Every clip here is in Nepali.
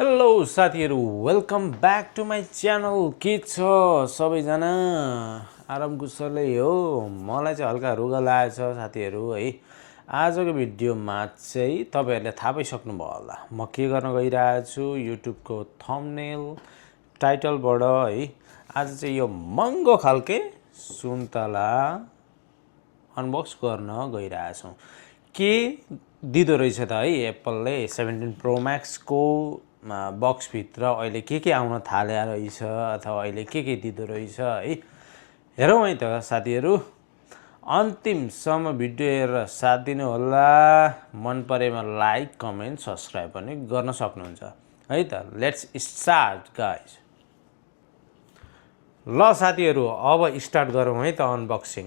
हेलो साथीहरू, welcome back to my channel. के छ सबैजना? आराम कुशलै हो? मलाई चाहिँ हल्का रुगा लागेको छ साथीहरू है। आजको भिडियोमा चाहिँ तपाईँहरूले थाहा पाइसक्नुभयो होला म के गर्न गइरहेको छु। युट्युबको थम्बनेल टाइटलबाट है आज चाहिँ यो महँगो खालके सुन्तला अनबक्स गर्न गइरहेछौँ। के दिँदो रहेछ त है एप्पलले 17 प्रो म्याक्सको बक्सभित्र अहिले के आउन थाले रहेछ अथवा अहिले के दिँदो रहेछ है। हेरौँ है त साथीहरू, अन्तिमसम्म भिडियो हेरेर साथ दिनु होला। मन परेमा लाइक कमेन्ट सब्सक्राइब पनि गर्न सक्नुहुन्छ है त। Let's start guys. ल साथीहरू, अब स्टार्ट गरौँ है त अनबक्सिङ।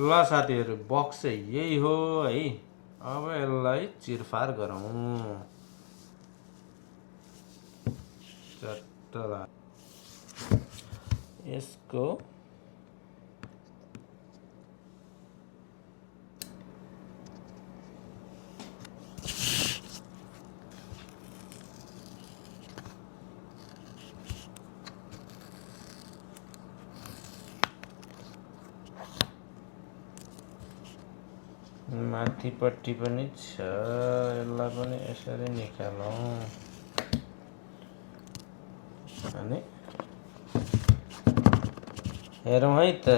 ल साथीहरू, बक्स चाहिँ यही हो है। अब यसलाई चिरफार गरौँ। चट्टला यसको माथिपट्टि पनि छ, यसलाई पनि यसरी निकालौँ अनि हेरौँ है त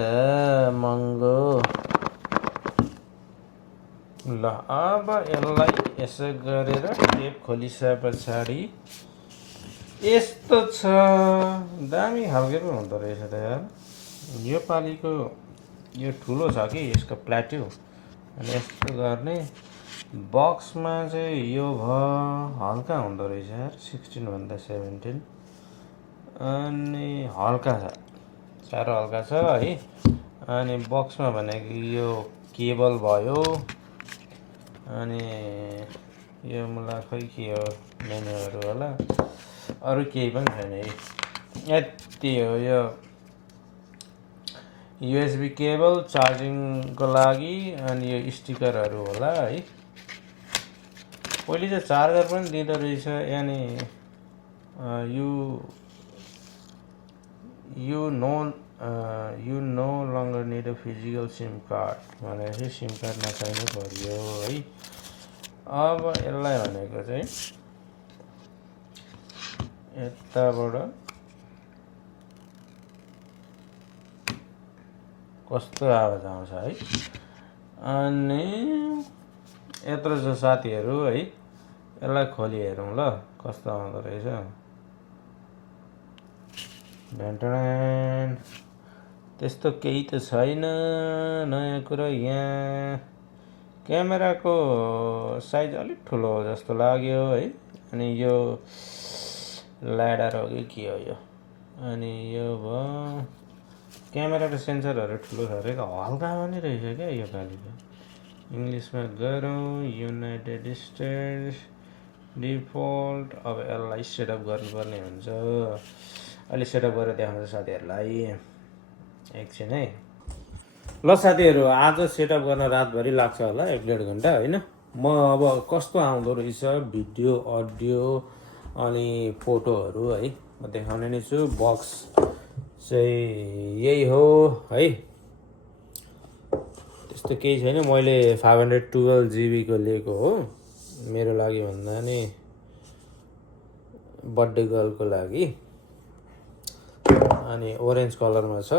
महँगो। ल अब यसलाई यसो गरेर टेप खोलिसके पछाडि यस्तो छ। दामी खालको पो हुँदो रहेछ त यार। यो पालिको यो ठुलो छ कि यसको प्लाट्यु। अनि यस्तो गर्ने बक्समा चाहिँ यो हल्का हुँदो रहेछ यार, 16 भन्दा 17। अनि हल्का छ, साह्रो हल्का छ है। अनि बक्समा भनेको यो केबल भयो। अनि यो मलाई खै के हो, मेन्युहरू होला, अरू केही पनि छैन है। यति हो यो USB केबल चार्जिङको लागि। अनि यो स्टिकरहरू होला है। पहिले चाहिँ चार्जर पनि दिँदो रहेछ। यानि you no longer need a physical SIM card भनेपछि सिम कार्ड नचाहिनु पर्यो है। अब यसलाई भनेको चाहिँ यताबाट कस्तो आवाज आउँछ है। अनि यत्रो छ साथीहरू है। यसलाई खोली हेरौँ ल कस्तो आउँदो रहेछ। ढ्यान्टन त्यस्तो केही त छैन नयाँ कुरा। यहाँ क्यामेराको साइज अलिक ठुलो हो जस्तो लाग्यो है। अनि यो ल्याडर हो कि के हो यो। अनि यो भयो क्यामेराको सेन्सरहरू ठुलो छ अरे, हल्का पनि रहेछ क्या यो पालिको। इङ्ग्लिसमा गरौँ, युनाइटेड स्टेट्स डिफल्ट। अब यसलाई सेटअप गर्नुपर्ने हुन्छ। अहिले सेटअप गरेर देखाउँछ साथीहरूलाई, एकछिन है। ल साथीहरू, आज सेटअप गर्न रातभरि लाग्छ होला, 1-1.5 घन्टा होइन। म अब कस्तो आउँदो रहेछ भिडियो अडियो अनि फोटोहरू है म देखाउने नै छु। बक्स चाहिँ यही हो है, त्यस्तो केही छैन। मैले 512 GB को लिएको हो मेरो लागि भन्दा नि बर्थडे गर्लको लागि। अनि ओरेन्ज कलरमा छ।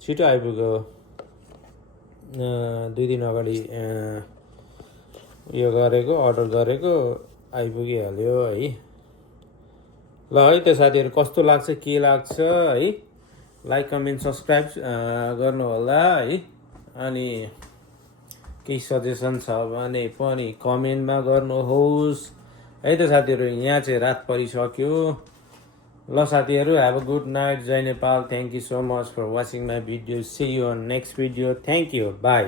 छिटो आइपुग्यो, 2 दिन अगाडि यो गरेको, अर्डर गरेको, आइपुगिहाल्यो है। ल है त साथीहरू, कस्तो लाग्छ के लाग्छ है, लाइक कमेन्ट सब्सक्राइब गर्नु होला है। अनि केही सजेसन छ भने पनि कमेन्टमा गर्नुहोस् है त साथीहरू। यहाँ चाहिँ रात परिसक्यो। ल साथीहरू, ह्याभ अ गुड नाइट। जय Nepal. Thank you so much for watching my video. See you on next video. Thank you, by.